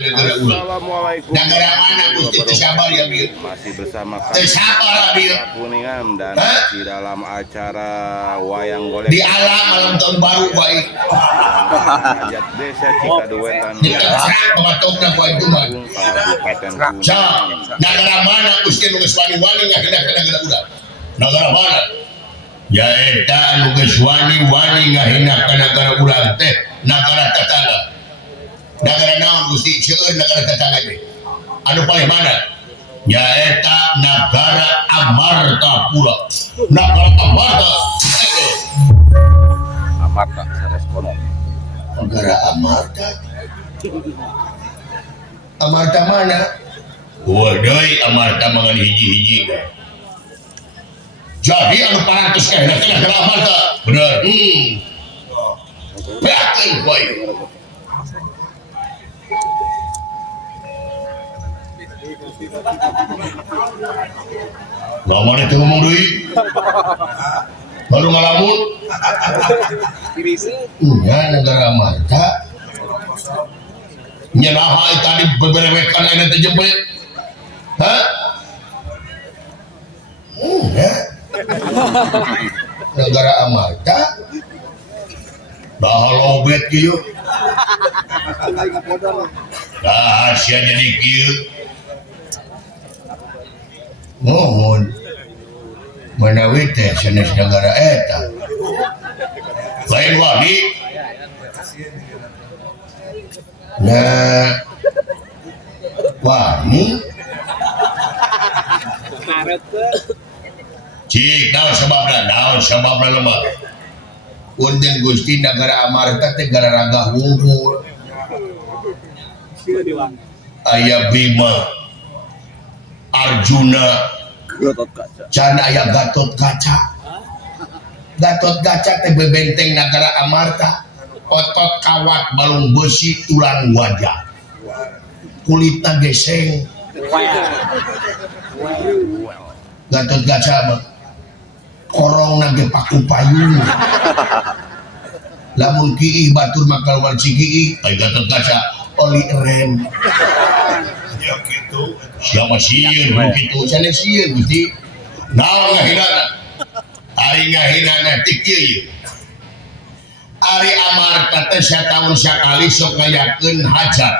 Assalamualaikum warahmatullahi wabarakatuh. Masih bersama kami Kuningan dan masih dalam acara wayang golek di alam malam tahun baru baik Hajat Desa Cikaduetan pematokna baik kumaha Kabupaten Kuningan. negara mana Gusti nu geus wani-wani ngahendak ka negara urang negara mana ya eta anu geus wani-wani ngahendak ka negara urang teh negara tetangga. Negara naon Gusti seueur negara tetangga ge anu paling mana ya eta negara Amarta pula negara Amarta Sareskono negara Amarta mana wadai Amarta mangan hiji-hiji jadi anu parantos ka negara Amarta bener yakin boy lama itu ngomong deui baru ngalamun negara Amarta nyenaha tadi beberewekan ayeuna teh jemput negara Amarta dah lobet kieu dah sia jadi kieu mohon menawi teh sanes negara eta lain wani nah wani cik naon sababna lemah punten Gusti negara Amarta teh gara raga hungkul aya Bima Arjuna can aya Gatot Kaca teh bebenteng negara Amarta otot kawat balung besi tulang wajah kulitna geseng Gatot Kaca mah korongna ge paku payung lamun kieu batur makal wal cikieu aya Gatot Kaca oli rem ya gitu siapa sieun begitu sanes sieun Gusti naon ngahinana ari ngahinana ti kieu ari Amarta teh sataun sakali sok ngayakeun hajat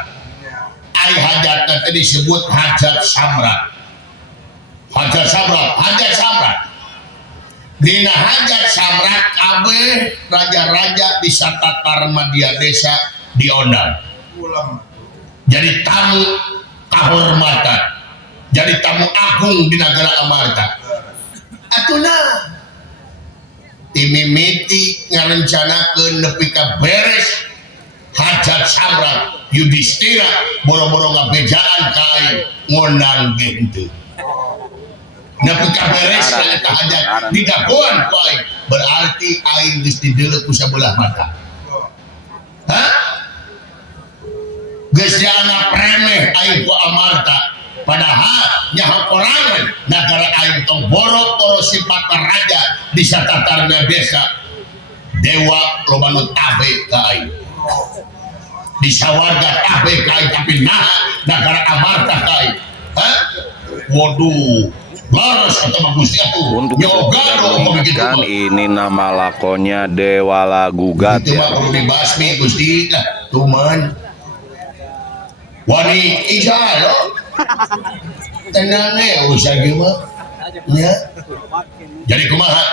ai hajat teh disebut hajat samrat dina hajat samrat kabeh raja-raja di Satatar Madya Desa diondang jadi tamu kehormatan jadi tamu agung di negara Amarta atuna timimiti ngarencanakeun nepi ka beres hajat samrat Yudhistira boro-boro ngabejaan ka aing ngundang ge henteu nepi ka beres eta hajat didagoan ku aing berarti aing geus dideuleuh ku sabelah mata geus dianggap remeh aing ku Amarta padahal nyaho korangan negara aing tong boro-boro sifat raja di Satatarna Desa dewa loba nu tabe ka aing di sawarga tabe ka aing tapi nah negara Amarta ka aing waduh laras atau Gusti atuh untuk kan ini nama lakonnya Dewala Gugat itu mah kudu dibasmi Gusti tuman wani ijal tenang ya usah gimana ya jadi kumaha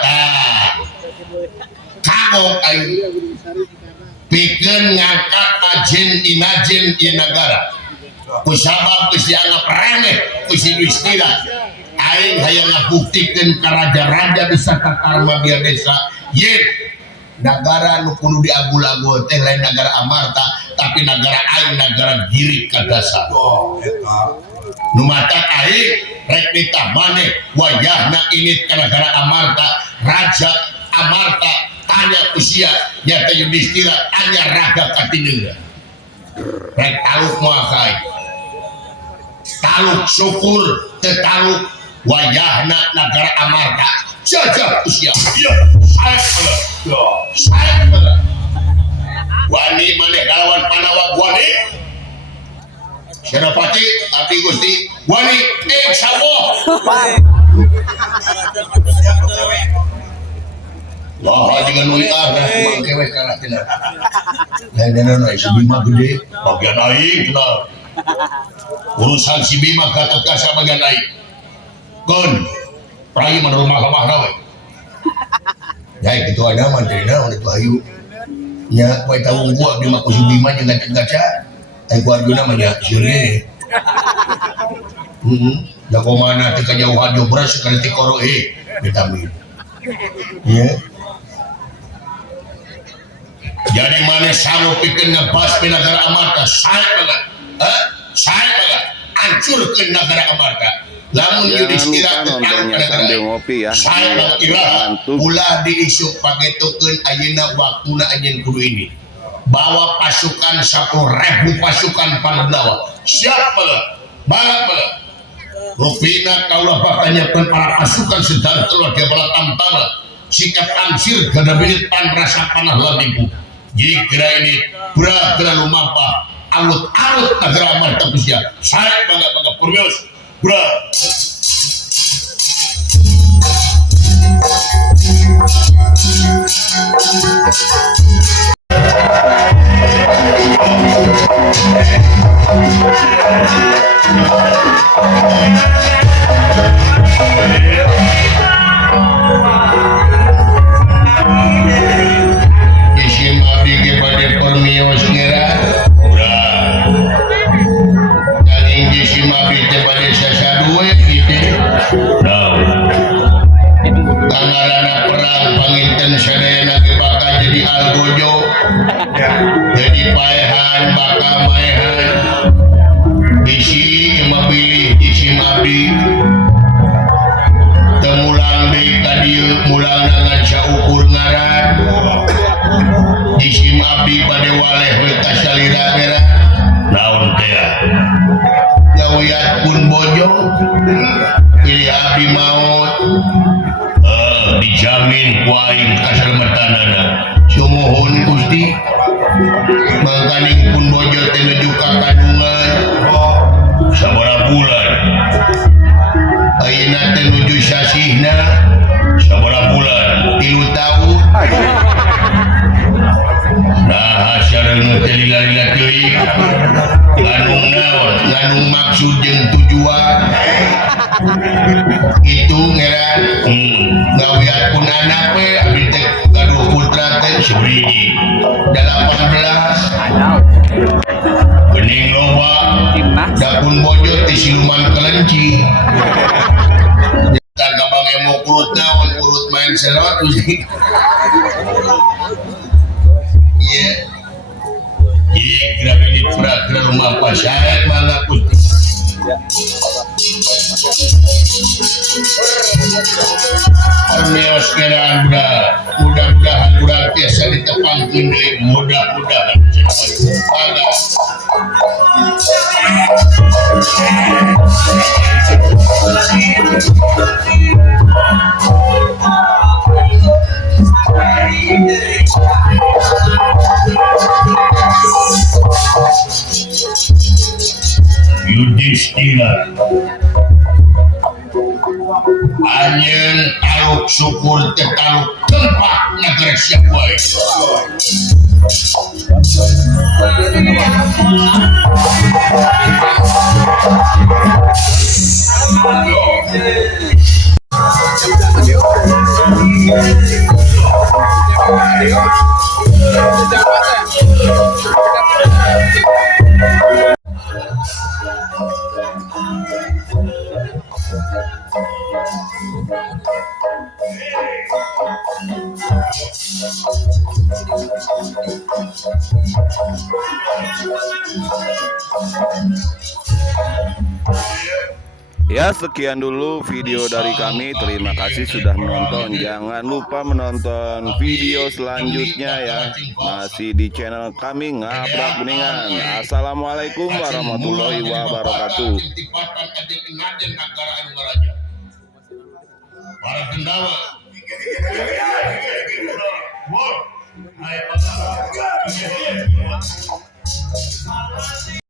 kagok aing pikeun ngangkat ajen inajen di negara kusabab geus dianggap remeh ku si Yudhistira aing hayang ngabuktikeun ka raja-raja di Satatar Madya Desa yen negara nu kudu diagul-agul teh lain negara Amarta tapi negara aing negara girik ka dasar nu matak aing rek nitah maneh wayahna init ka negara Amarta raja Amarta tanya usia nyata Yudhistira tanya raga katindeuna rek taluk moal ka aing taluk syukur teu taluk wayahna negara Amarta jajah usia iya saya wani maneh kalawan panawak wani Senopati tapi Gusti wani sawo. Wah, jangan nulis mangke wes kalah tina. Nah, si Bima gede, bagian aing kenal. Urusan si Bima Gatot Kaca bagian aing. Kon, pergi mana rumah nawe. Ya itu ada mandirina oleh tu ayu. Ya, kau tahu gua di maku si Bima jeung Gatot Kaca. Ai keluarga namanya sieun. Jago mana teh kajauhan jobras sekali ti koro vitamin. Ya. Jadi mana sanggup bikin ngebas di negara Amarta saya banget, saya banget hancurkan negara Amarta. Lamun Yudhistira tentang negara ngopi ya. Saya banget kira ulah diisuk pakai token ayeuna waktuna ayeun kudu ini. Bawa pasukan 10.000 pasukan Pandawa. Siap banget. Rupina kaulah bakanya para pasukan sedang keluar dia bala tamtama. Sikap ansir gada bilit pan rasa panah latipu. Jika ini berat lumapa alut negara Amarta Pusya. Saya bangga permios berat. Jadi paehan bakal maehan bisi memilih isim abdi temulang di kadieu mulang dengan saukur ngaran isim abdi pada waleh we kasalira merah naon teh gawiat pun bojo pilih abdi maut dijamin ku aing kasalematanana sumuhun Gusti mangkaning pun bojo teh nuju ka kandungan sabaraha bulan ayeuna teh nuju sasihna sabaraha bulan 3 tahun nah sareung teh lila-lila teuing nganung naon nganung maksud jeung tujuan itu ngeran gawian pun anak we abdi teh gaduh putra teh sebriji 18 bening loba dakun bojo ti siluman kelenci dan kabang emo kurut naon kurut main selot iya kira ini pura-pura rumah pasyayat mana putih Armios keraan mudah-mudahan urang biasa ditepangkeun deui mudah-mudahan agak Yudhistira anjeun taluk syukur teh taluk tempat negara siap wae Ya, sekian dulu video dari kami. Terima kasih sudah menonton. Jangan lupa menonton video selanjutnya ya. Masih di channel kami Ngabrak Beningan. Assalamualaikum warahmatullahi wabarakatuh. Para pendawa